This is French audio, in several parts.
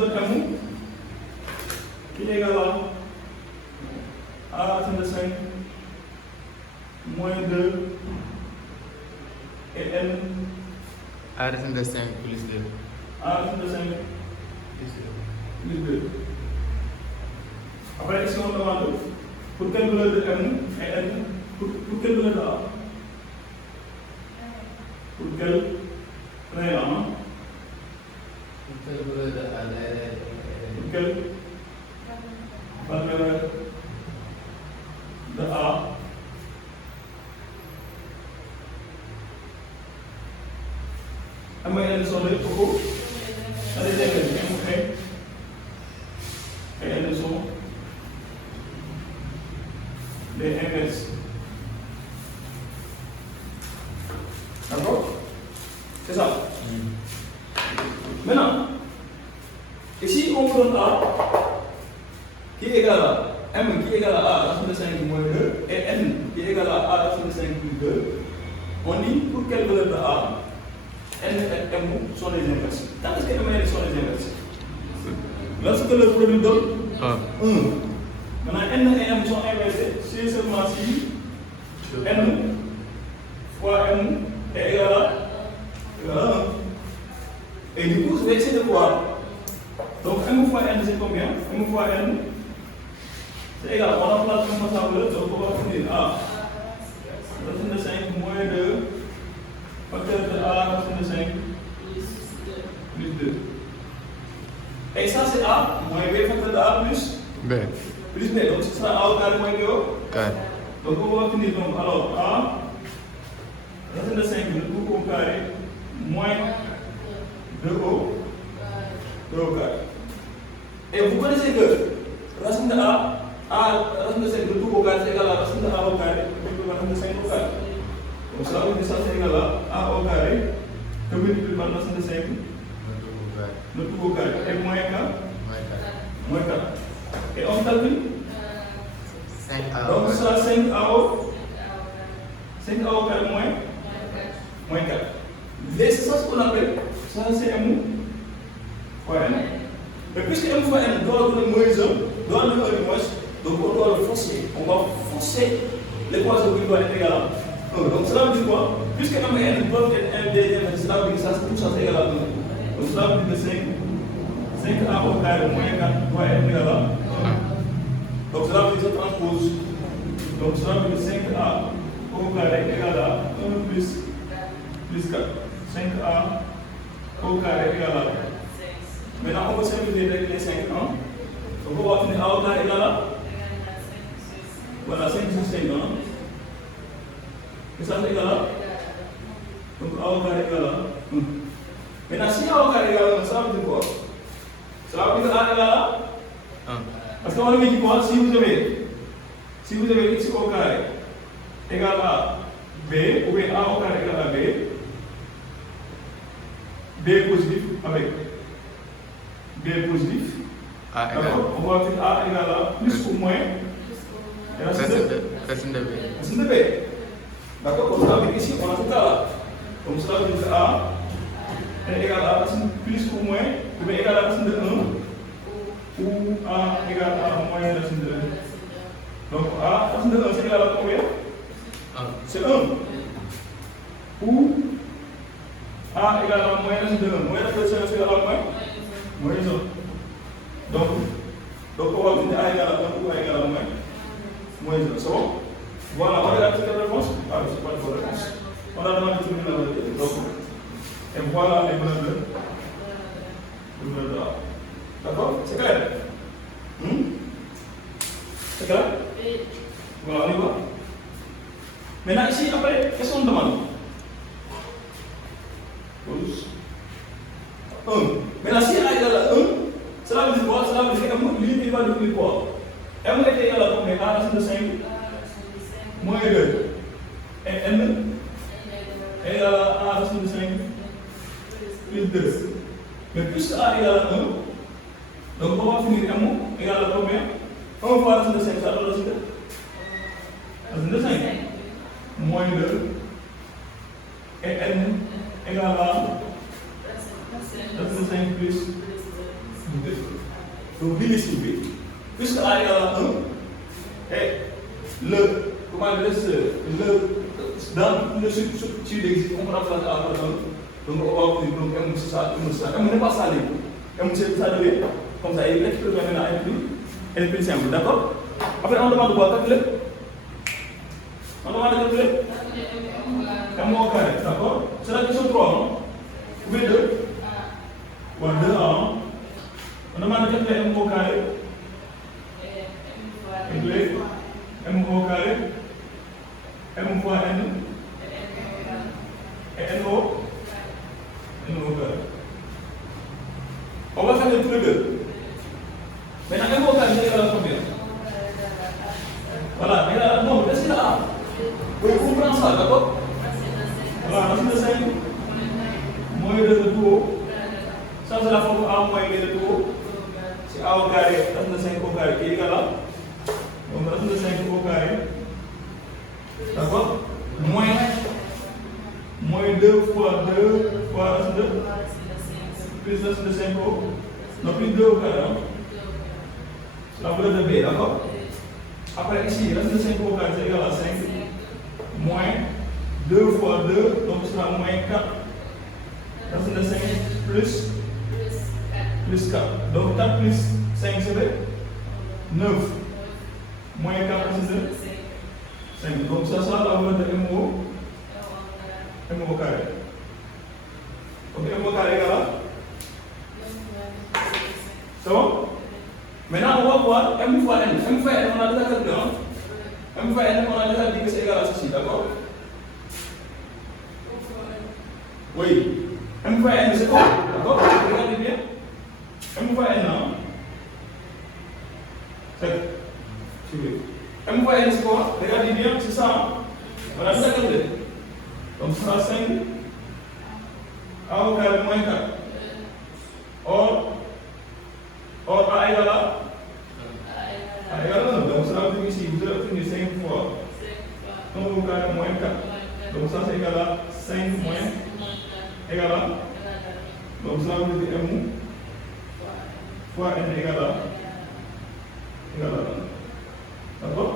M qui est égal à racine de 5 moins 2 et N A racine de 5 plus 2. A racine de 5 plus 2. Après, ici on demande pour quelle valeur de M et N, pour quelle valeur de A? Pour quelle valeur Pour quelle valeur de A? M et N sont des cocos. Ça les M et N sont des inverses. D'accord? C'est ça. Maintenant, ici on vous donne A qui est égal à M qui est égal à A racine de 5 moins 2 et N qui est égal à A racine de 5 plus 2. On dit pour quelle valeur de A N et M sont les inverses. Quand est-ce que M et N sont les inverses? Lorsque le produit donne 1. Maintenant N et M sont inversés, c'est seulement si N fois M est égal à 1. Et du coup, je vais essayer de voir. Donc M fois N c'est combien? M fois N c'est égal. On remplace le ensemble, donc on va finir A racine de 5 moins 2 facteur de A racine de 5 plus 2. Et ça c'est A moins B facteur de A plus B. Plus B. Donc ce sera A au carré moins B au Carré. Donc on va finir donc alors A racine de 5 tout au carré moins 2 au carré. Et vous connaissez que racine de A racine de 5 tout au carré c'est égal à racine de A au carré multiplié par racine de 5 au carré. Donc ça veut dire que ça c'est égal à A au carré que multiplié par racine de 5 le tout au carré et moins 4. Moins 4. Et on calcule 5A. Donc ce sera 5A au carré moins 4. Et c'est ça ce qu'on appelle, ça c'est M fois N. Mais puisque M fois N doit donner moins 1, doit donner 1 de moins, donc on doit le forcer. On va forcer l'équation qui doit être égale à 1. Donc cela veut dire quoi? Puisque M et N doivent être un des inverses, cela veut dire que tout ça c'est égal à 1. Donc cela veut dire que 5A au carré moins 4 doit être égal à 1. Donc cela veut dire que ça transpose. Donc cela veut dire que 5A au carré égal à 1 plus 4. 5A au carré égal à 1. Maintenant, on va simplifier avec les 5 ans. Donc, on va obtenir A au carré égal à. Voilà, 5 sur 5 ans. Et ça, c'est égal à. Donc, A au carré égal à 1. Maintenant, si A au carré égal à 1, ça veut dire quoi? Ça veut dire que A égal à 1. Parce qu'on avait dit quoi? Si vous avez X au carré égal à B, ou bien A au carré égal à B positif avec B positif. D'accord? On va faire A égal à plus ou moins Racine de B. Racine de B. D'accord? Comme ça, avec ici, on a tout ça là. Donc cela veut dire que A est égal à racine plus ou moins, ou bien égal à racine de 1, ou A égal à moins racine de 1. Donc A, racine de 1, c'est égal à combien? C'est 1. Ou A égale à moins racine de 1. Moins racine de 5 c'est égal à moins 1. Donc on va obtenir A égale à 1 ou A égale à moins 1. C'est bon? Voilà, on a la petite réponse. Ah, c'est pas de bonne réponse. On a demandé de trouver la valeur. Donc, et voilà les valeurs de A. D'accord? C'est clair? C'est clair? Voilà, on y va. Maintenant, ici, après, qu'est-ce qu'on demande? 1. Maintenant, si A égale à 1, cela veut dire quoi? Cela veut dire que M, lui, il va devenir quoi? M est égal à combien? A racine de 5 moins 2. Et N est égal à A racine de 5 plus 2. Mais puisque A égale à 1, donc on va finir M égale à combien? 1 fois racine de 5, ça donne racine de 5. Moins 2. Et N égale à 5 plus 2. Donc, l'illustré, puisque A égale à 1, et le, comment dire, dans le substitut d'existe, on remplace A par 1. Donc, on va obtenir donc M c'est ça, M c'est ça. M n'est pas salé. M c'est ça de comme ça, il est exprimé maintenant N plus simple, d'accord? Après, on demande quoi? Calculer? On demande de calculer? M au carré, d'accord? C'est la question 3, non? Ou bien 2? Voilà, 2 A. On demande de calculer M au carré. M au carré. M fois N. Et N au carré. On va faire tous les deux. Maintenant, M au carré, c'est égal à combien? Voilà, mais là, non, est-ce qu'il y a A? Oui, on prend ça, d'accord? Voilà, racine de 5 moins 2 de tout haut. Ça, c'est la forme A moins 2 de tout haut. C'est A au carré, racine de 5 au carré qui est égal à. Donc, racine de 5 au carré. D'accord? Moins 2 fois 2 fois racine de. Plus racine de 5 au. Non, plus 2 au carré. Hein? C'est la valeur de B, d'accord? Après ici, racine de 5 au carré, c'est égal à 5. Moins 2 fois 2, donc ce sera moins 4. Racine de 5 plus 4. Donc 4 plus 5, c'est 9. Moins 4, racine de 5. Donc ça sera la valeur de M au carré. Donc M au carré égale à. C'est bon? Maintenant, on va voir M fois N. M fois N, on a déjà calculé. M fois N, on a déjà dit que c'est égal à ceci, d'accord? Oui. M fois N, c'est quoi? D'accord? Regardez bien. M fois N, non? C'est. M fois N, c'est quoi? Regardez bien, c'est ça. On a déjà calculé. Donc, ce sera 5. A au carré moins 4. Or, A égale à? A égale à 9. Donc, ça veut dire ici, vous allez obtenir 5 fois 1 au carré moins 4. Donc, ça c'est égal à 5 moins égal à. Donc, ça veut dire M fois N égale à. D'accord?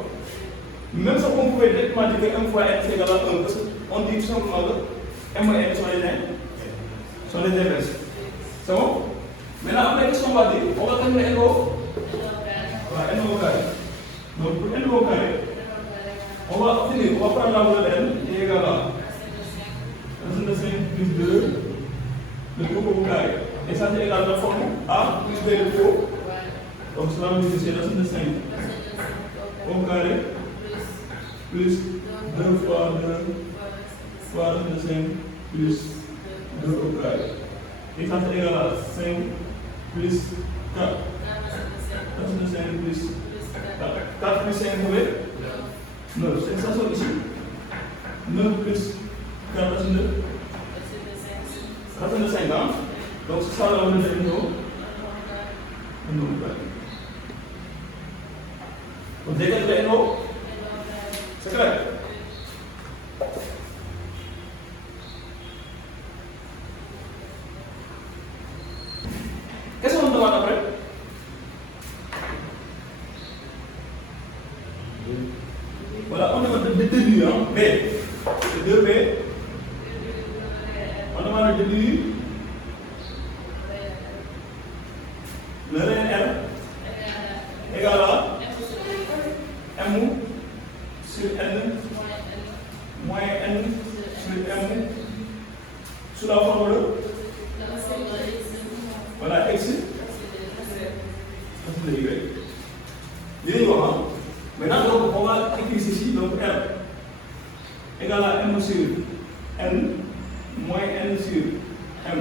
Même ça, on pouvait directement dire que M fois N c'est égal à 1 parce qu'on dit tout simplement que M et N sont les inverses. C'est bon? Maintenant, après, qu'est-ce qu'on va dire? On va calculer N au. Voilà, N au carré. Donc, pour N au carré, on va prendre la valeur de N qui est égale à racine de 5 plus 2 de tout au carré. Et ça, c'est égal à la forme A plus B de tout. Donc, cela veut dire que c'est racine de 5 au carré plus 2 fois 2 fois racine de 5 plus 2 au carré. Et ça, c'est égal à 5 plus 4. Racine de 5 plus 4. 4 plus 5, vous voyez? 9. C'est ça sort ici. 9 plus 4 racine de 5. Hein? Donc, c'est ça la valeur de N au carré. Donc, dès que N au, c'est clair? Qu'est-ce qu'on demande après? Voilà, on demande de déduire, hein? B. C'est 2B. On demande de déduire le réel R égale à M sur N moins N sur M sous la forme de. Voilà, X. De Y. Maintenant, donc, on va écrire ceci, donc R égale à M sur N moins N sur M.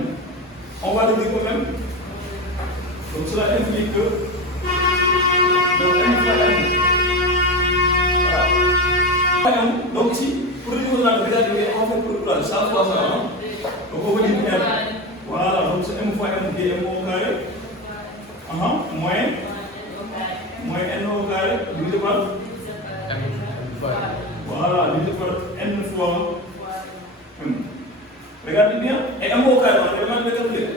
On va le dire quand même. Donc, cela implique que donc, M fois N. Voilà. Donc, ici, pour le niveau de la regardez, on fait pour le ça fois ça. Hein? Donc, on va dire R. Voilà, donc c'est M fois M qui est M au carré. Moins N au carré, divisé par M fois. Voilà, divisé par N fois M. Regardez bien, et M au carré, on va demander de calculer.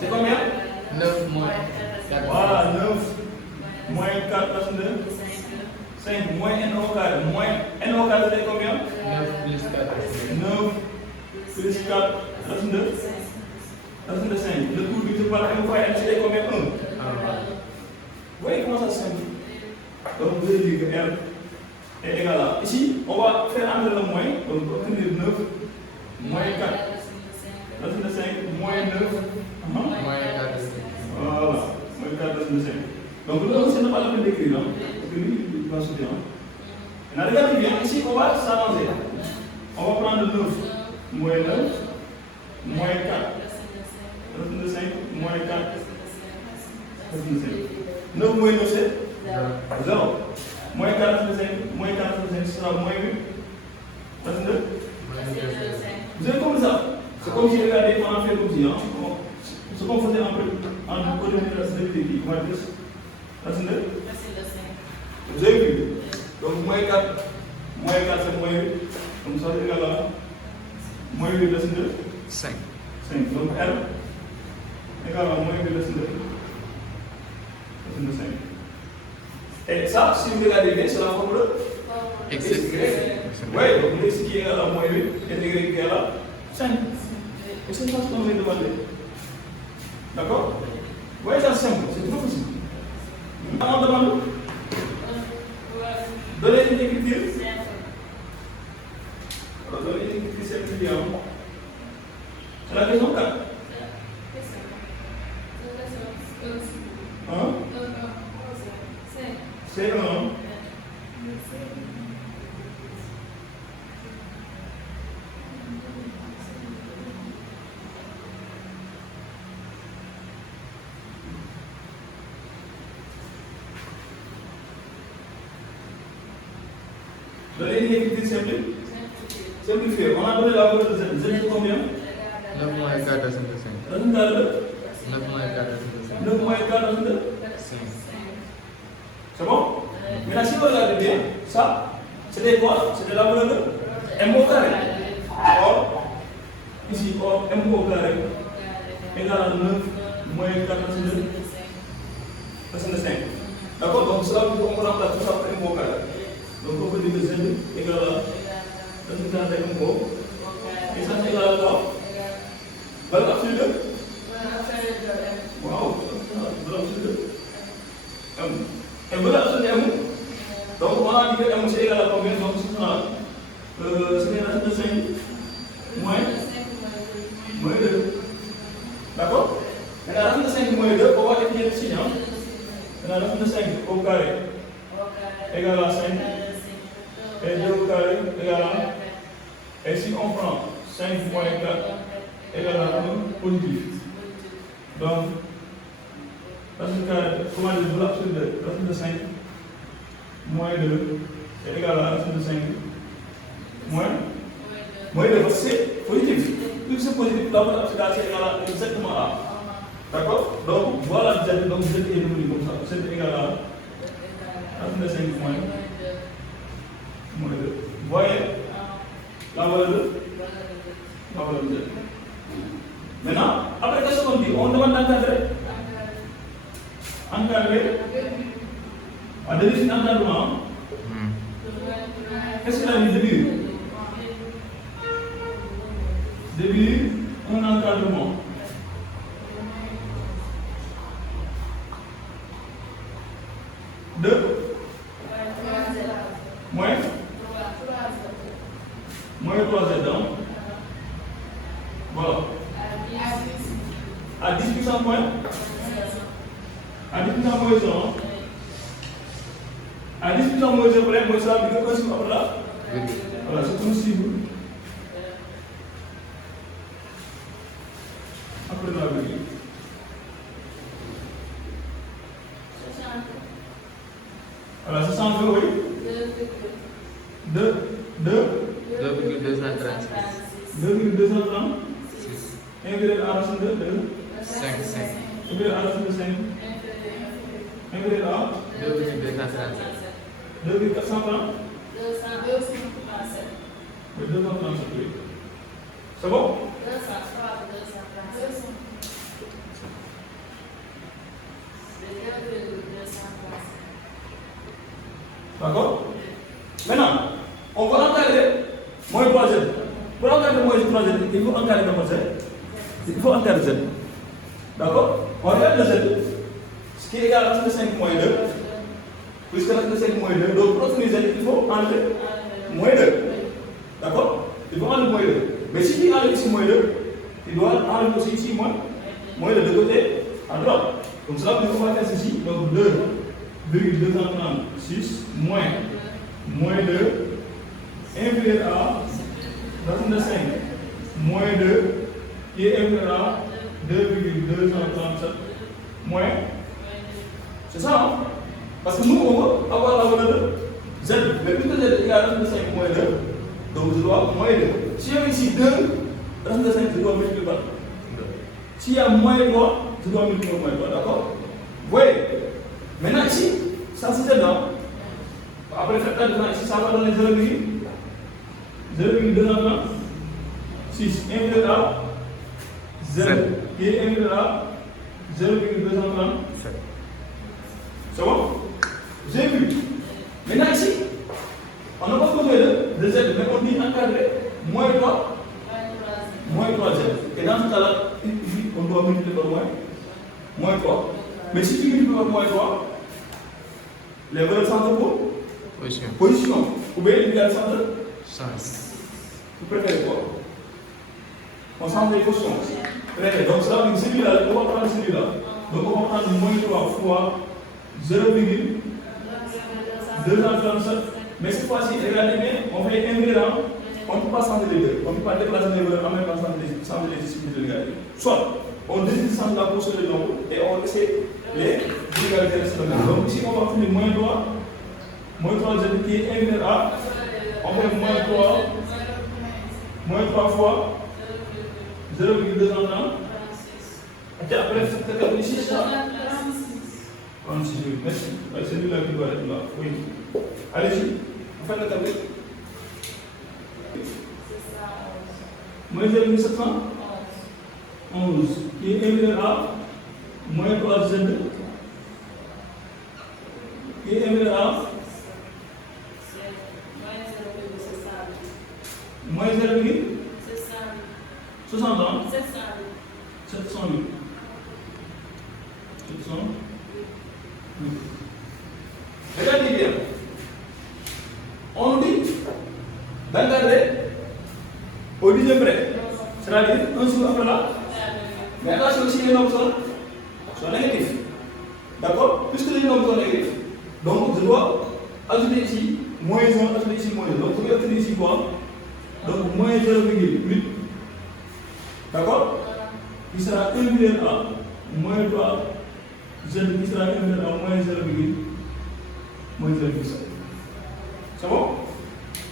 C'est combien? 9 moins 4. Voilà, 9 4 racine de 5 moins n au carré. Moins n au carré, c'est combien? 9 plus 4. 9 plus 4 racine de 5. Le tout divisé par n fois n, c'est combien? 1. Vous voyez comment ça se simplifie? Donc vous allez dire que R est égal à. Ici, on va faire entrer le moins. Donc on va obtenir 9 moins 4 racine de 5 moins 9. Moins 4. Voilà, moins 4 racine de 5. Donc là aussi, on n'a pas la peine d'écrire. Parce que lui, il va se dire. Maintenant, regardez bien, ici, on va s'avancer. On va prendre 9 moins 9 moins 4 racine de 5 moins 4 racine de 5. 9 moins 9, c'est 0. Moins 4 racine de 5, moins 4 racine de 5, ce sera moins 8 racine de 5. Vous avez compris ça? C'est comme si, regardez, on a fait comme si, ce qu'on faisait en premier racine de qui? Moins 10 racine de 5. Vous avez vu? Donc, moins 4 c'est moins 8. Donc, ça c'est égal à moins 8 racine de 5. 5. Donc, R égal à moins 8 racine de 5. Et ça, si vous regardez bien, c'est la formule x. Oui, donc x qui est égal à moins 8 et y qui est égal à 5. Et c'est ça ce qu'on vient de demander. D'accord? Vous voyez, c'est simple, c'est trop facile. On demande donner une écriture. Donner une écriture simplifiée. C'est la question 4. Hein? C'est un. Donner une écriture simplifiée. On a donné la valeur de z. Z c'est combien? 9 moins 4 racine de 5. Racine de 9 moins 4 racine de 5. 9 moins 4 racine de 5. C'est bon? Maintenant, si vous regardez bien, ça, c'était quoi? C'était la valeur de m au carré. Or, ici, or, m au carré égale à 9 moins 4 racine de 5. D'accord? Donc, cela, on remplace tout ça par m au carré. Donc, on peut dire que z égale à racine de 5 m au. Et ça, c'est égal à quoi? Valeur absolue de? Wow! Valeur absolue de m. Et valeur absolue de m. Donc, on a dit que m c'est égal à combien? Donc, ce sera c'est racine de 5 moins 2. D'accord? Maintenant, racine de 5 moins 2, on va définir le signe. Maintenant, racine de 5 au carré égale à 5. Et 2 au carré égale à. Et si on prend 5 moins 4 égale à 1 positif. Donc, racine de carré, comment dire, valeur absolue de racine de 5 moins 2 est égal à racine de 5 moins 2 parce que c'est positif. Vu que c'est positif, la valeur absolue est égale à exactement A. D'accord? Donc voilà Z, donc Z est devenu comme ça. Z est égal à racine de 5 moins 2. Vous voyez la valeur de Z. Maintenant, après qu'est-ce qu'on dit? On demande d'encadrer. Encadrer. On définit encadrement. Qu'est-ce qu'il a dit? Définir un encadrement. De moins 3Z. Donc, voilà. À 10 puissance moins. À 10 puissance moins 0. À 10 puissance moins 0, moins ça, après là. Voilà, c'est comme si vous. Après la virgule. Voilà, c'est 102, oui. 2,236. 2,236. Inférieur à racine de 5. Inférieur à racine de 5. Inférieur à 2,237. 2,430. 237. Oui, 237, oui. C'est bon? 237. D'accord? Maintenant, on va encadrer moins 3Z. Pour encadrer moins 3Z, il faut encadrer le Z. Il faut encadrer Z. D'accord? On regarde le Z, ce qui est égal à racine de 5 moins 2. Puisque racine de 5 moins 2, donc pour obtenir Z, il faut enlever moins 2. D'accord? Il faut enlever moins 2. Mais si tu enlèves ici moins 2, tu dois enlever aussi ici moins 2 de côté à droite. Donc cela, on va faire ceci. Donc 2,236 moins 2 inférieur à racine de 5 moins 2 qui est inférieur à 2,237 moins. C'est ça, non? Parce que nous, on va avoir la valeur de Z. Mais puisque Z est égal à racine de 5 moins 2, donc je dois moins 2. Si il y a ici 2, racine de 5, je dois multiplier par 2. S'il y a moins 3, je dois multiplier par moins 3, d'accord? Vous voyez? Maintenant ici, ça c'est Z là. Après faire la différence ici, ça va donner 0,236 inférieur à Z qui est inférieur à 0,237. C'est bon? J'ai vu. Maintenant ici, on n'a pas besoin de Z, mais on dit encadré moins 3, moins 3Z. Et dans ce cas-là, on doit multiplier par moins 3. Mais si tu multiplies par moins 3, les valeurs centrales pour position. Ou bien les valeurs centrales Sens. vous préférez quoi? On change les questions. Donc ça, celui-là, on va prendre celui-là. Donc on va prendre moins 3 fois 0,237. Mais cette fois-ci, regardez bien, on fait ingrédient. On ne peut pas changer les deux. On ne peut pas déplacer les valeurs en même temps changer les disciplines de l'égalité. Soit on descend la position de nombre et on essaie les égalités rationnelles. Donc ici, on va faire moins 3 Z qui est inférieur à, on fait moins 3 fois 0,230. Et après, c'est ici, ça. 36, oui, merci. C'est celui-là qui doit être là. Oui. Allez-y, on fait la tablette. Moins 0,711 qui est inférieur à moins 3Z qui est inférieur à moins 0,708. Regardez bien. On nous dit d'encadrer au dixième près. C'est-à-dire un jour après là. Mais attention aussi les nombres sont négatifs. D'accord? Puisque les nombres sont négatifs, donc je dois ajouter ici moins 1, ajouter ici moins 2. Donc je vais obtenir ici quoi? Donc moins 0,8. D'accord? Qui sera inférieur à moins 3 Z qui sera inférieur à moins 0,7. C'est bon?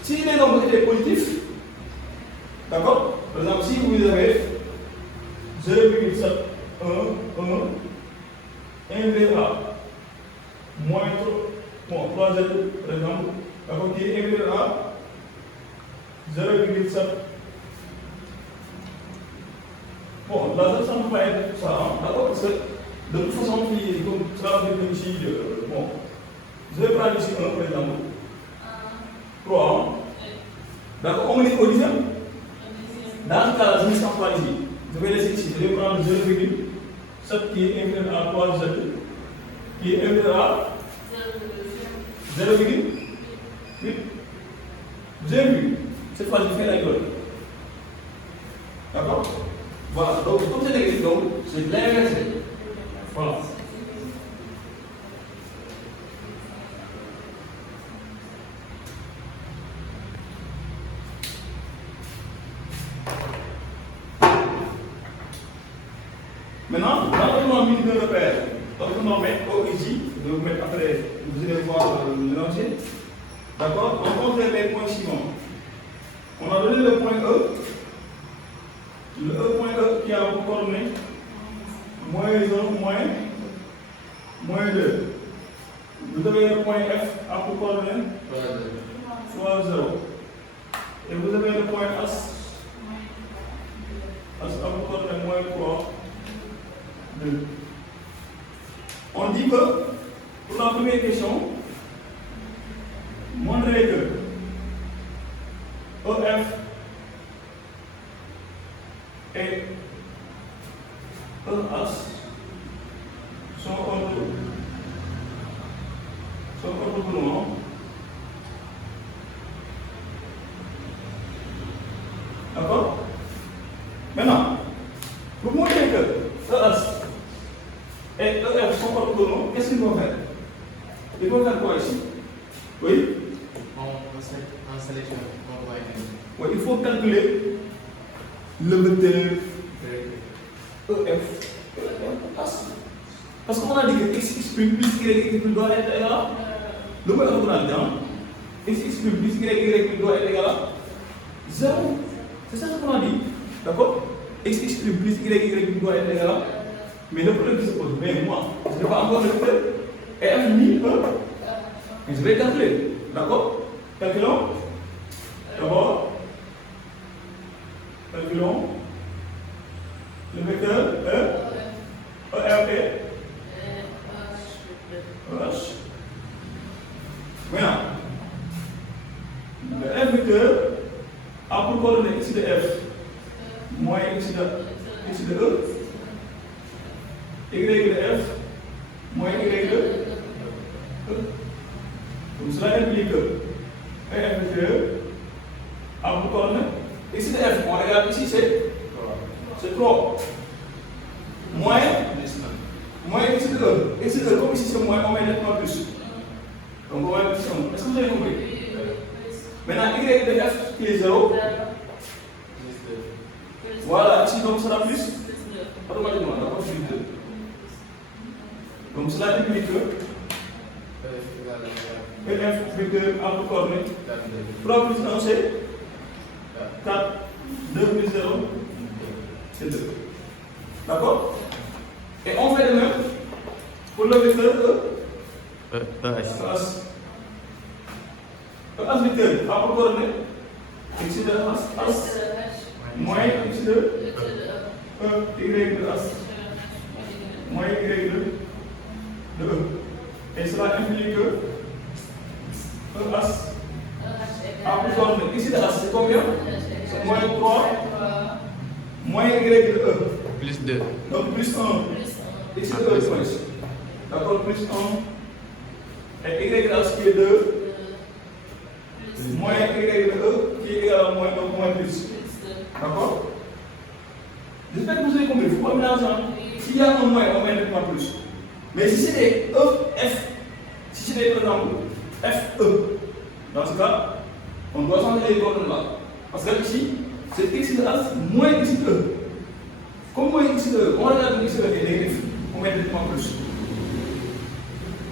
Si les nombres étaient positifs, d'accord? Par exemple, si vous avez 0,711 inférieur à moins 3Z, par exemple, d'accord, qui est inférieur à 0,7. Bon, là, ça ne peut pas être ça, hein, d'accord? Parce que de toute façon, comme ça va être ici, bon, je vais prendre ici 1 par exemple, 3, d'accord? On met au dixième. Dans ce cas-là, je ne sens pas ici. Je vais laisser ici, je vais prendre 0,7 qui est inférieur à 3Z, qui est inférieur à 0,8. J'ai vu. Cette fois, je fais la gueule. D'accord? Voilà. Donc, comme c'est négatif, donc, c'est l'inversé. Voilà. Maintenant, dans le nom de repère, donc on va mettre ici, je vais vous mettre après, vous allez voir le mélanger. D'accord? On compte les points suivants. On a donné le point E. Le point E qui a pour coordonnée moins 1, moins 2. Vous avez le point F à pour coordonnée 3, 0. Et vous avez le point S à pour coordonnée moins 3, 2. On dit que pour la première question, montrer que EF et EH sont orthogonaux. D'accord? Maintenant, pour montrer que EH et EF sont orthogonaux, qu'est-ce qu'ils vont faire? Ils vont faire quoi ici? Oui? On sélectionne, on va écrire. Oui, il faut calculer le vecteur EF. Parce qu'on a dit que x plus y doit être égal à le moins orthogonalité, x plus y doit être égal à 0. C'est ça ce qu'on a dit. D'accord? X plus y doit être égal à. Mais le problème qui se pose, mais moi, je n'ai pas encore le vecteur f ni e. Mais je vais calculer. D'accord? Calculons. D'abord, calculons le vecteur E, EF et EH. Maintenant, le F vecteur a pour coordonnée ici de F moins ici de E, Y de F moins Y de E. Donc cela implique que EF vecteur a pour coordonnée ici de F, on regarde ici c'est 3. Moins ici de E. Ici de E, comme ici c'est moins, on met nettement plus. Donc on va mettre ici. Est-ce que vous avez compris? Maintenant, Y de F qui est 0. Voilà, ici donc ça sera plus. Automatiquement, d'accord, plus 2. Donc cela implique que EF vecteur a pour coordonnée 3 plus 1 c'est 4, 2 plus 0 c'est 2. D'accord? Et on fait de même pour le vecteur EH vecteur a pour coordonnée x de H moins x de y de H moins y de E. Et cela implique que EH a pour coordonnée ici de H c'est combien? C'est moins 3 moins y de E. Plus 2. Donc plus 1 x de E moins. D'accord, plus 1 et y de H qui est 2 moins y de E qui est égal à moins, donc moins plus. D'accord? J'espère que vous avez compris, il faut pas mélanger. S'il y a un moins, on met nettement plus. Mais si c'est des E, F, si c'est des par exemple F, E, dans ce cas, on doit changer les coordonnées là. Parce que ici, c'est x de H moins x de E. Comme moins x de E, on regarde x de E et négatif, on met nettement plus.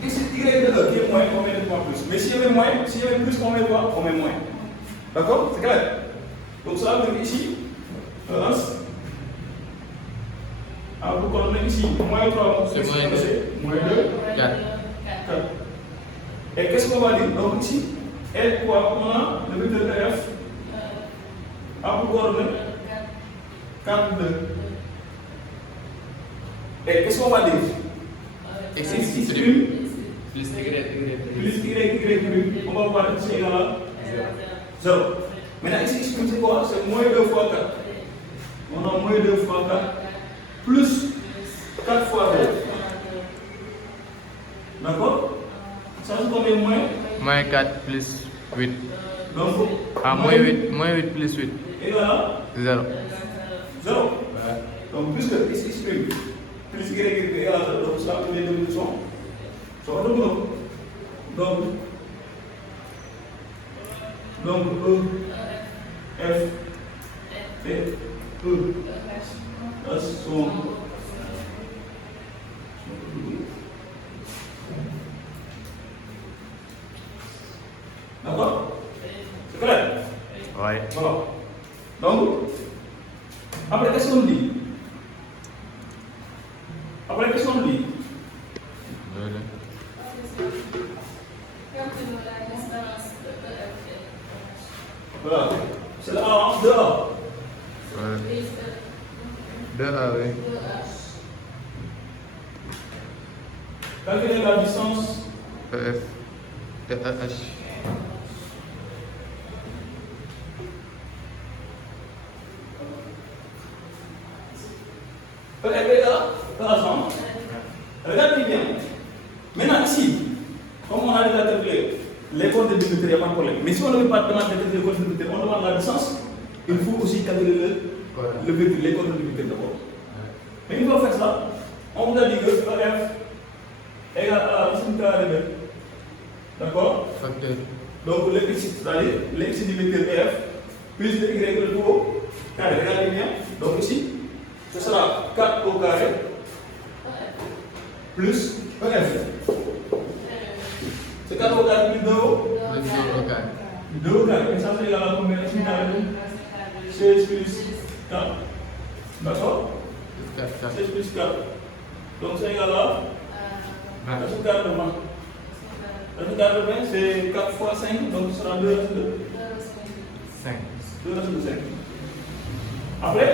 X, y de E qui est moins, on met nettement plus. Mais s'il y avait moins, s'il y avait plus, on met quoi? On met moins. D'accord? C'est clair? Donc ça veut dire ici, EH a pour coordonnée ici, moins 3, c'est moins 2, 4. Et qu'est-ce qu'on va dire? Donc ici, et quoi? On a le vecteur F a pour coordonnée 4, 2. Et qu'est-ce qu'on va dire? X X plus plus y, on va voir que c'est égal à 0. Maintenant ici, c'est quoi? C'est moins 2 fois 4. On a moins 2 fois 4 plus 4 fois 2. D'accord? Ça c'est combien moins? Moins 4 plus 8. Donc, Moins 8 plus 8. égal à 0. 0. Donc, puisque x' plus y égal à 0, donc ça, les deux sont orthogonaux. Donc, E, F et E sont d'accord? C'est clair? Ouais. Voilà. Donc, après, qu'est-ce qu'on dit? Après, qu'est-ce qu'on dit? Voilà. C'est la A, 2A. 2A, oui. Calculez la distance EF et EH. Maintenant, ici, comme on a déjà calculé les comptes de débiteur, il n'y a pas de problème. Mais si on ne veut pas demander les comptes de débiteur, on demande la licence, il faut aussi calculer le véhicule, les comptes de débiteur d'abord. Mais une fois fait ça, on vous a dit que EF égale à la racine carrée de. D'accord? Facteur. Donc le x, c'est-à-dire le x du vecteur EF plus le y de tout au carré égale à bien. Donc ici, ce sera 4 au carré plus EF. C'est 4 au carré plus 2 au Le 2 au carré. 2 au carré. Et ça, c'est égal à combien? 16 plus 4. D'accord? 4. 16 plus 4. Donc c'est égal à la racine carrée de 20. La racine carrée de 20, c'est 4 fois 5, donc ce sera 2 racines de 5. 2 racines de 5. Après,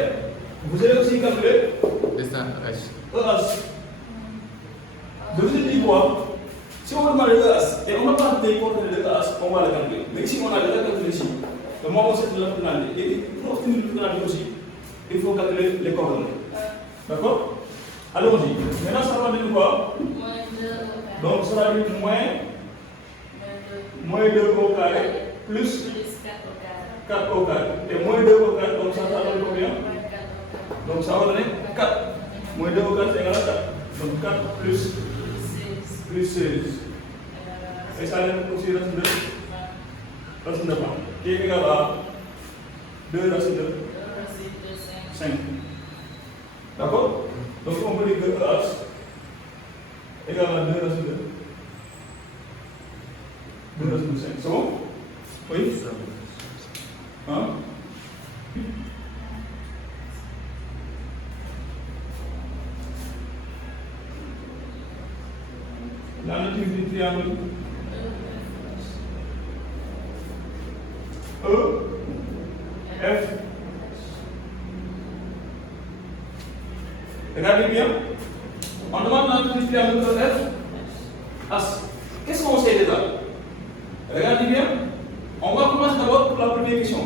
vous allez aussi calculer Descend H. EH. Donc je dis quoi? Si on demande le EH et on n'a pas de coordonnées de EH, on va le calculer. Mais ici, on a déjà calculé ici. Le moment où c'est de la finalité. Et pour obtenir le finalité aussi, il faut calculer les coordonnées. D'accord? Allons-y. Maintenant, ça va donner quoi? Donc, ça va donner moins 2 au carré plus 4 au carré. Et moins 2 au carré, donc ça va donner combien? Donc, ça va donner 4. Moins 2 au carré, c'est égal à 4. Donc, 4 plus 16. Et ça donne aussi racine de 20, qui est égal à 2 racine de 5. D'accord? Donc, on peut dire que EH égale à 2 racine de 5. C'est bon? Oui? Hein? La nature du triangle E, F. Regardez bien. On demande la nature du triangle F, As. Qu'est-ce qu'on sait déjà? Regardez bien. On va commencer d'abord pour la première question.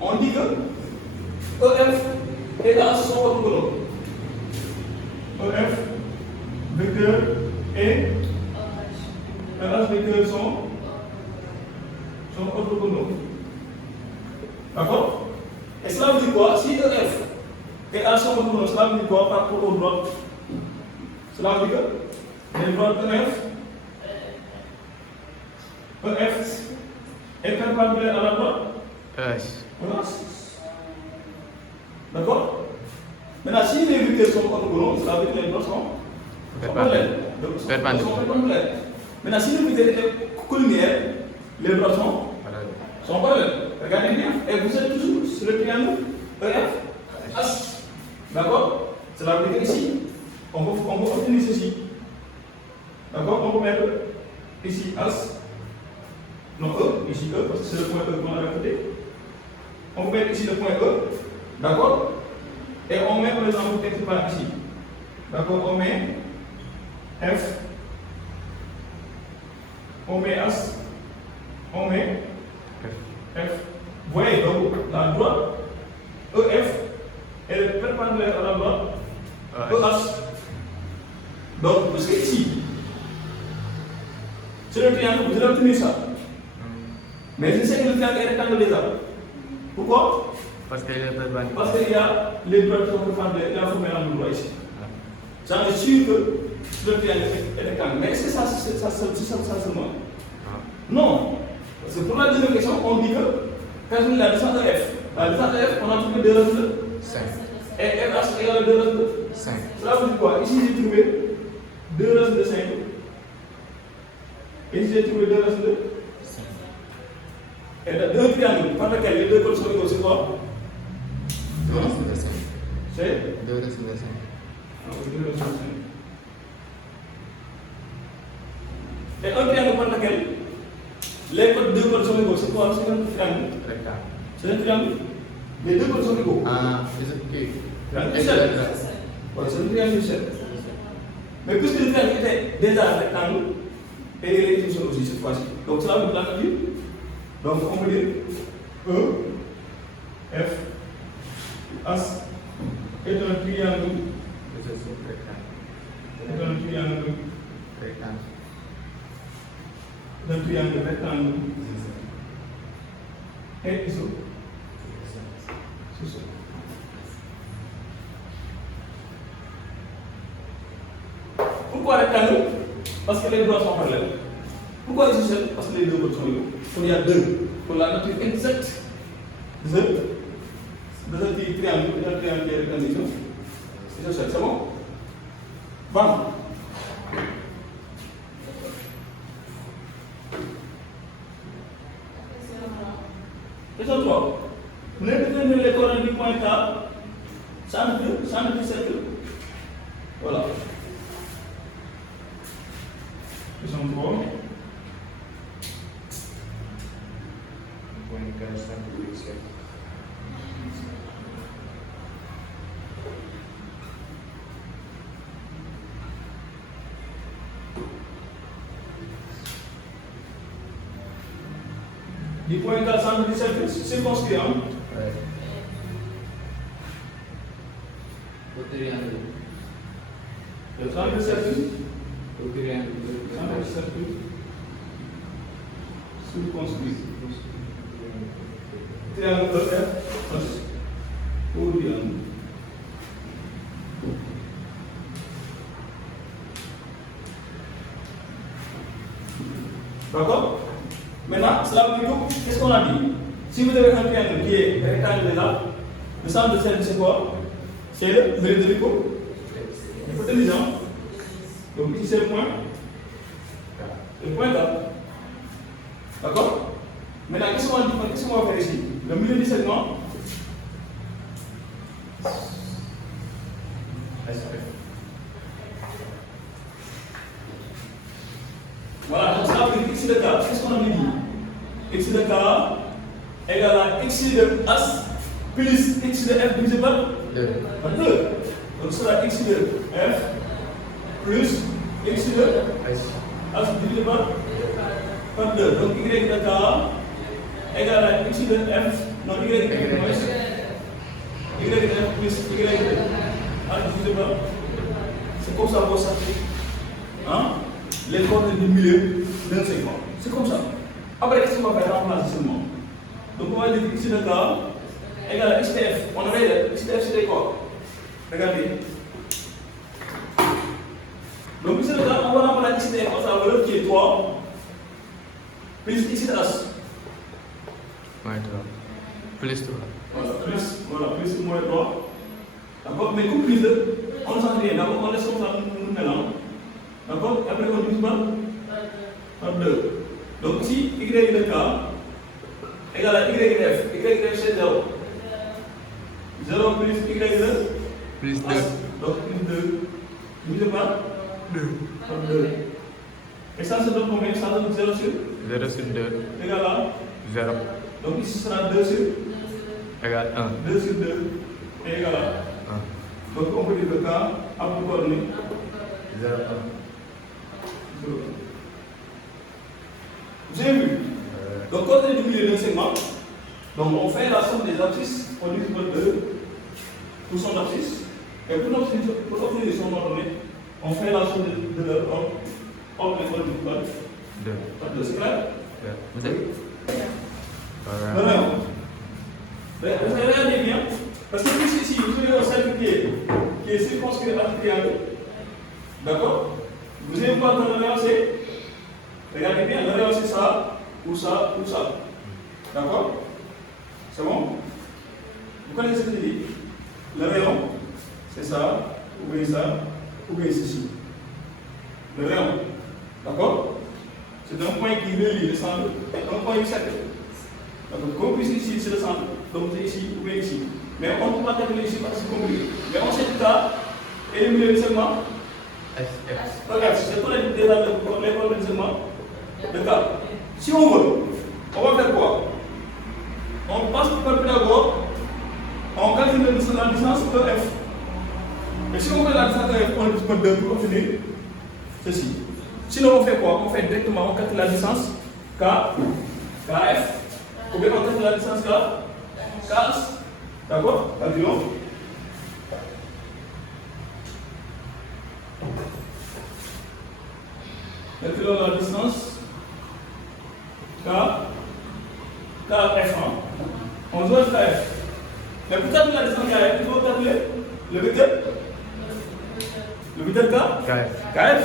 On dit que EF et As sont orthogonaux. EF, vecteur et EH vecteur sont orthogonaux. D'accord? Et cela veut dire quoi? Si EF et H sont orthogonaux, cela veut dire quoi par rapport aux droites? Cela veut dire que les droites EF est perpendiculaire à la droite H. voilà. D'accord? Maintenant, si les vecteurs sont orthogonaux, cela veut dire que les droites sont parallèles. Perpendiculaires. Maintenant, si les vecteurs étaient collinaires, les droites sont parallèles. Regardez bien. Et vous êtes toujours sur le triangle EF, H. D'accord? Cela veut dire qu'ici, on peut obtenir ceci. D'accord? On peut mettre ici As. Non, E, ici E, parce que c'est le point E qu'on a à côté. On peut mettre ici le point E. D'accord? Et on met par exemple quelque part ici. D'accord? On met F. On met As. On met F. Vous voyez, donc la droite EF elle est perpendiculaire à la droite EH. Donc, parce que ici, c'est le triangle, vous allez obtenir ça. Mais je sais que le triangle est rectangle déjà. Pourquoi? Parce qu'il est perpendiculaire. Parce qu'il y a les droites qui sont perpendiculaires, il a formé l'angle droit ici. Ça veut dire que le triangle est rectangle. Mais est-ce que ça seulement? Non. Parce que pour la deuxième question, on dit que quand on a la distance de F, on a trouvé 2 racines de 5. Et RH égale à 2 racines de 5. Cela veut dire quoi? Ici j'ai trouvé 2 racines de 5. Et ici j'ai trouvé 2 racines de 5. Et dans deux triangles par lesquels les deux côtés sont égaux, c'est quoi? 2 racines de 5. C'est 2 racines de 5. 2 racines de 5. Et un triangle par lequel les deux côtés sont égaux, c'est quoi? C'est un triangle. Rectangle. C'est un triangle. Les deux côtés sont égaux. Ah, c'est ok. Triangle isocèle. Voilà, c'est un triangle isocèle. Mais puisque le triangle était déjà rectangle, et il est isocèle aussi cette fois-ci. Donc cela veut dire la nature. Donc on peut dire E, F, As est un triangle. Rectangle. Est un triangle Rectangle. d'un triangle rectangle est iso. C'est ça. Pourquoi rectangle? Parce que les droits sont parallèles. Pourquoi isocèle? Parce que les deux bords sont égaux. Il y a deux. Pour la nature exacte de ce triangle, qui est rectangle, isocèle. C'est bon? Bon. Question 3. Vous venez de déterminer les coordonnées du point K, centre du cercle. Voilà. Question 3. Point K, centre du cercle. Du point K, centre du cercle, circonscrit, hein? Ouais. Au triangle. Le centre du cercle, Au triangle. centre du cercle, circonscrit. Triangle EF, au triangle. D'accord? Maintenant, cela veut dire qu'est-ce qu'on a dit? Si vous avez un triangle qui est rectangle là, le centre de cercle c'est quoi? C'est le mérite de l'hypo. Hypoténuse. Donc ici c'est le point. Le point là. D'accord? Maintenant, qu'est-ce qu'on dit? Qu'est-ce qu'on va faire ici? Le milieu du segment. Voilà, donc ça veut dire x de k. Qu'est-ce qu'on a dit? X de k égale à x de as plus x de f divisé par 2. Donc ce sera x de f plus x de as divisé par 2. Donc y de k égale à x de f, non y de f moins y de f plus y de as divisé par. C'est comme ça qu'on s'applique. Hein? Les coordonnées du milieu d'un segment. C'est comme ça. Après, qu'est-ce qu'on va faire? Remplacer seulement. Donc, on va dire x de k égale à x de f. On avait x de f, c'était quoi? Regardez. Donc, x de k, on va remplacer x de f en sa valeur qui est 3 plus x de as. Moins 3. Plus 3. Voilà, plus moins 3. D'accord? Mais comme plus de, on ne sent rien. D'accord? On laisse comme ça, nous mélange. D'accord? Après, on divise par 2. Donc, ici, y de k égale à y de f. Y de f, c'est 0. 0 plus y de Plus 2. Donc, plus 2. Divisé par 2. Et ça, ça donne combien? Ça donne 0 sur 0 sur 2. égale à 0. Donc, ici, ce sera 2 sur Égale 1. 2 sur 2 et égal à 1. Donc, on peut dire le k a pour coordonnée 0, 1. Vous avez vu? Donc, coordonnée du milieu d'un segment. Donc, on fait la somme des abscisses, on divise par 2 pour son abscisse. Et pour obtenir son ordonnée, on fait la somme de leur ordre. On divise par 2. 2. C'est clair? Vous avez? Non, non. Regardez bien. Parce que ici, vous avez un cercle qui est circonscrit à un triangle. D'accord? Vous avez pas de rayon, c'est. Regardez bien, le rayon c'est ça, ou ça, ou ça. D'accord? C'est bon? Vous connaissez ce que je dis? Le rayon, c'est ça, ou bien ça, ou bien ceci. Le rayon. D'accord? C'est un point qui relie le centre et un point du cercle. D'accord? Comme ici, c'est le centre. Donc c'est ici, ou bien ici. Mais on ne peut pas calculer ici parce que c'est compliqué. Mais on sait que K et le milieu du segment. Regarde, c'est pour les coordonnées du segment de K. Si on veut, on va faire quoi? On passe par Pythagore, on calcule la distance de F. Et si on fait la distance de F, on divise par 2 pour obtenir ceci. Sinon, on fait quoi? On fait directement, on calcule la distance KF, ou bien on calcule la distance KS. D'accord? Calculons. Calculons la distance KF1. On doit KF. Mais pour calculer la distance KF, il faut calculer le vecteur. Le vecteur KF.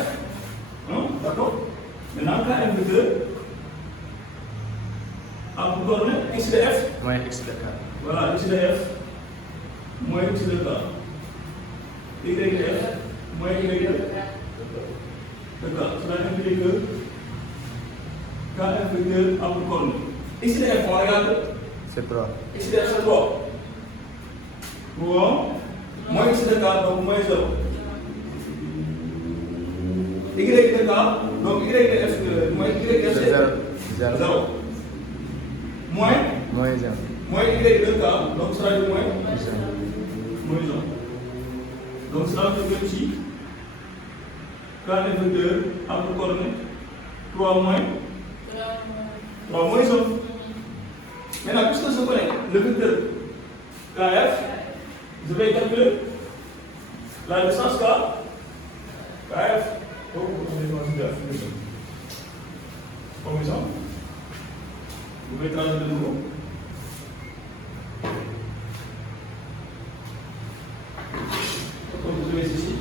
Non? D'accord? Maintenant, KF vecteur a pour coordonnée x de f. Moins x de k. Voilà, x de f moins x de k. Y de f moins y de k. Cela implique que KF vecteur a pour coordonnée. X de f, on regarde. C'est 3. X de f, c'est 3. Bon. Moins x de k, donc moins 0. Y de k, donc y de f, moins y de f, c'est 0. Moins 0. Moins y de k, donc ça sera du moins 1. Donc cela veut dire que ici, KF vecteur a pour coordonnée 3 moins 1. Maintenant, puisque je connais le vecteur KF, je vais calculer la distance KF. Comme ça. Vous pouvez tracer de nouveau. Comme vous trouvez ici.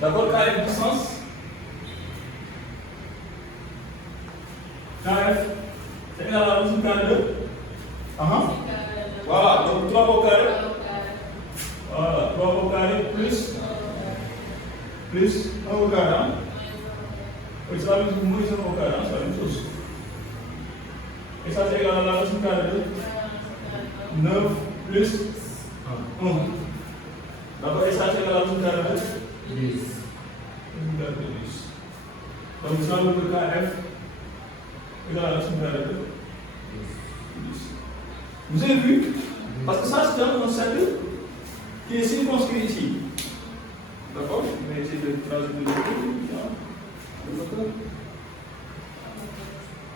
D'abord, KF distance. KF, c'est égal à la racine carrée de. Voilà, donc 3 au carré. Voilà, 3 au carré plus 1 au carré. Hein? Oui, c'est la même chose, moins 1 au carré, hein? C'est la même chose. Et ça, c'est égal à la racine carrée de 9 plus 1. D'accord, et ça, c'est égal à la racine carrée de 10. Donc, ça veut dire que KF égal à la racine carrée de 10. Vous avez vu? Parce que ça, c'est un cercle qui est circonscrit ici. D'accord? Je vais essayer de tracer de nouveau.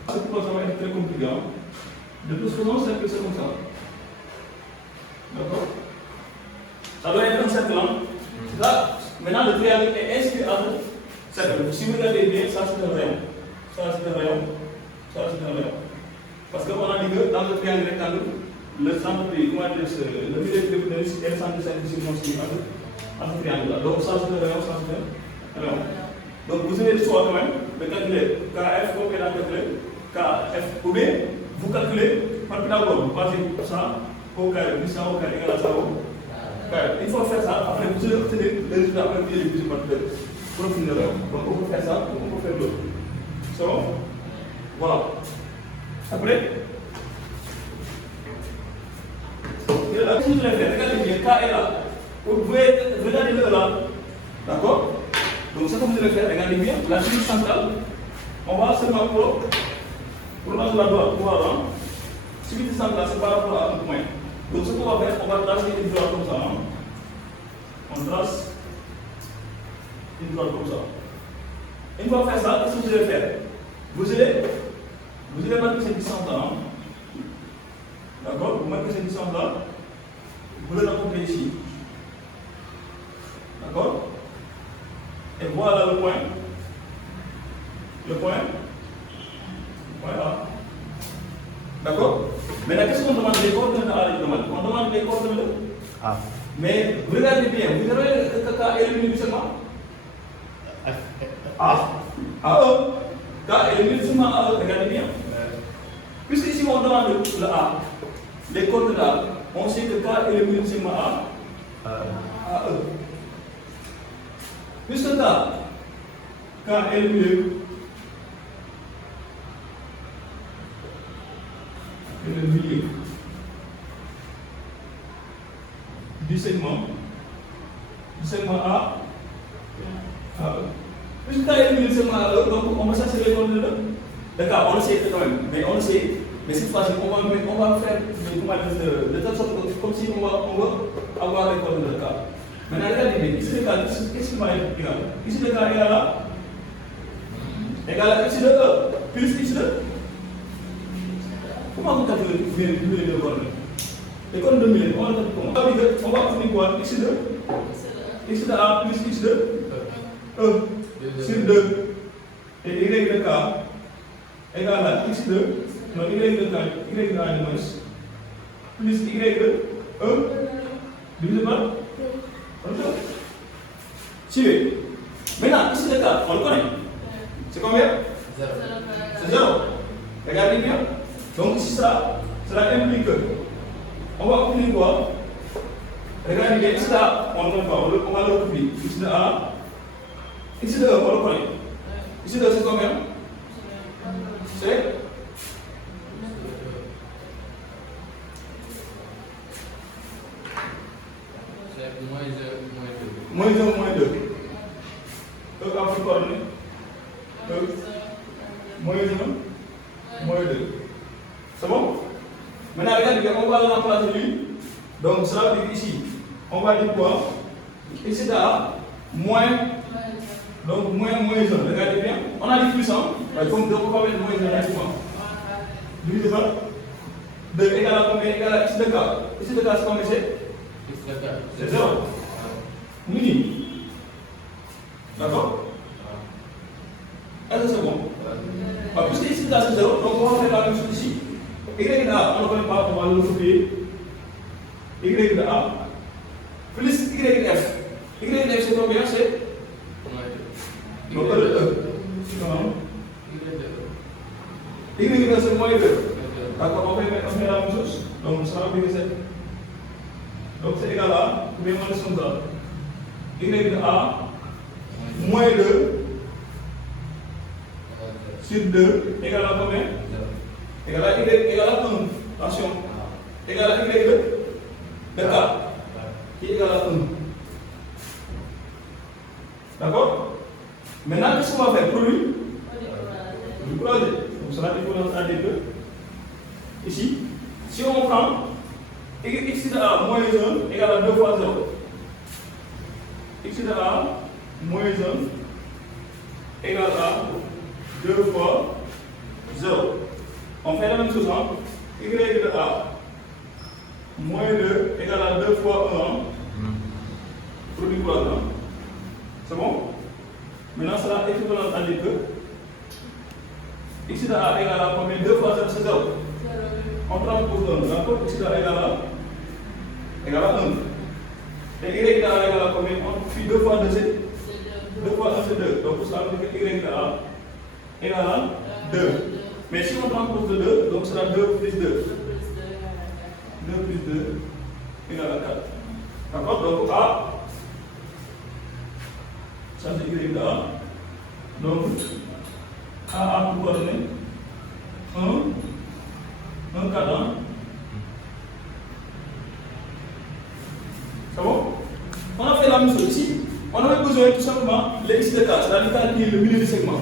Cette proposition va être très compliquée. De toute façon, c'est comme ça. D'accord? Ça doit être un cercle. Là, maintenant, le triangle est inscrit à un cercle. Si vous regardez bien, ça c'est un rayon. Ça c'est un rayon. Ça c'est un rayon. Parce qu'on a dit que dans le triangle rectangle, le centre le milieu de l'hypoténuse est le centre de cette circonscrit dans ce triangle-là. Donc ça c'est un rayon, ça c'est un rayon. Donc vous avez le choix quand même de calculer KF, vous pouvez calculer KF, ou bien vous calculez par Pythagore, vous passez ça au carré, plus ça au carré égal à ça au carré. Il faut faire ça, après vous allez obtenir le résultat après vous allez diviser par 2 pour obtenir le rayon. Donc on peut faire ça, on peut faire l'autre. C'est bon? Voilà. Après, qu'est-ce que vous allez faire? Regardez bien, K est là. Vous pouvez regarder le là. D'accord? Donc, ce que vous allez faire, regardez bien, la limite centrale, on va seulement pour la droite, pour la limite centrale, c'est par rapport à un point. Donc, ce qu'on va faire, on va tracer une droite comme ça. On trace une droite comme ça. Une fois faire ça, qu'est-ce que vous allez faire? Vous allez marquer cette distance-là. D'accord? Vous marquez cette distance-là. Vous le rencontrez ici. D'accord? Et voilà le point. Le point. Voilà. D'accord? Maintenant, qu'est-ce qu'on demande? Les coordonnées à la demande. On demande les coordonnées. A. Mais regardez bien, vous avez le K éliminé seulement A. AE. K éliminé seulement AE. Regardez bien. Puisque ici on demande le A, les coordonnées A, on sait que K élimine seulement AE. Puisque K élimine le milieu du segment A, AE. Puisque K élimine seulement AE, donc on va chercher les coordonnées d'accord, on le sait quand même, mais on le sait. Mais cette fois-ci, on va faire de telle sorte que, comme si on va avoir les coordonnées de K. Maintenant, regardez bien, ici le K, qu'est-ce qui va être égal? Ici le K égal à ici le E, plus ici le. Comment vous calculez les deux coordonnées? Les coordonnées de milieu, on va calculer comment? On va obtenir quoi? Ici de A plus ici de E sur 2. et y de k égale à x de, non, y de k, y de a de moins, plus y de 1 divisé par 1. Suivez. Maintenant, ici de k, on le connaît. C'est combien? 0. C'est 0. Regardez bien. Donc ici, ça, cela implique que on va obtenir quoi? Regardez bien, ici là, on va le recouvrir. Ici de A, ici de E, on le connaît. Ici de E, c'est combien? C'est moins 1, moins 2. E a pris coordonnée. E, moins 1, moins 2. C'est bon? Maintenant, regardez bien, on va remplacer lui. Donc, ça veut dire ici, on va dire quoi? Ici de A, moins, donc moins 1. Regardez bien. On a dit plus 1. Donc, on va mettre moins 1 directement. Divisé par 2 égale à combien? Égale à x de k. Ici de k, c'est combien c'est? C'est 0. Mini. D'accord? Est-ce que c'est bon? Puisque ici de k c'est 0, donc on va faire la même chose ici. Y de a, on ne connaît pas, on va le copier. Y de a plus y de f. Y de f c'est combien? C'est donc E. Y de c'est moins 2. D'accord, on fait la même chose. Donc ça va dire que c'est. Donc c'est égal à combien on laisse comme ça? Y de a moins 2 sur 2 égale à combien? Égale à y égale à 1. Attention. Égale à y de k qui est égal à 1. D'accord? Maintenant, qu'est-ce qu'on va faire? Produit du croisé. Donc cela dit qu'on a dit que ici, si on prend x de a moins 1 égale à 2 fois 0. X de a moins 1 égale à 2 fois 0. On fait la même chose, hein? Y de a moins 2 égale à 2 fois 1 produit croisant. C'est bon? Maintenant, cela équivalent à dire que x de a égale à combien? 2 fois 0, c'est 0. On transpose 1, d'accord? X de a égale à 1. Et y de a égale à combien? On fait 2 fois 2, c'est 2 fois 1, c'est 2. Donc, ça veut dire que y de a égale à 2. Mais si on transpose 2, donc cela 2 plus 2. 2 plus 2 égale à 4. D'accord? Donc A, ça c'est y de A. Donc A a pour coordonner 1 cadran. C'est bon? On a fait la même chose ici. On avait besoin tout simplement de x de k, c'est-à-dire calculer le milieu du segment.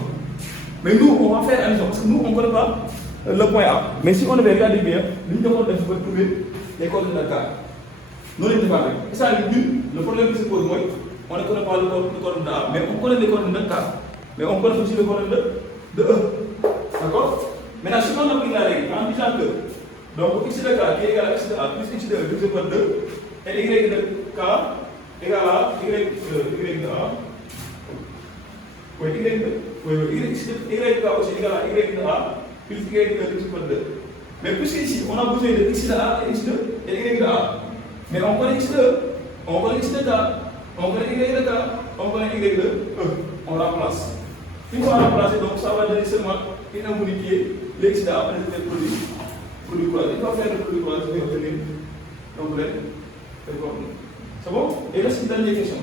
Mais nous, on va faire attention parce que nous, on ne connaît pas le point A. Mais si on avait regardé bien, nous devons trouver les coordonnées de k. Nous les démarrer. Ça veut dire le problème qui se pose, moi, on ne connaît pas le coordonnées de A, mais on connaît les coordonnées de k. Mais on connaît aussi les coordonnées de E. D'accord? Maintenant, si on applique la règle en disant que donc x de k qui est égal à x de a plus x de E divisé par 2 et y de k égale à y de a. Oui, y de k aussi égale à y de a plus y de E divisé par 2. Mais puisque ici, on a besoin de x de a et x de et y de a. Mais on connaît x de E, on connaît x de k, on connaît y de k, on connaît y de E. On remplace. Une fois remplacé, donc ça va donner seulement une harmonie qui est l'ex de a après le produit croisé. Il va faire le produit croisé pour obtenir donc les coordonnées. C'est bon? Et là, c'est une dernière question.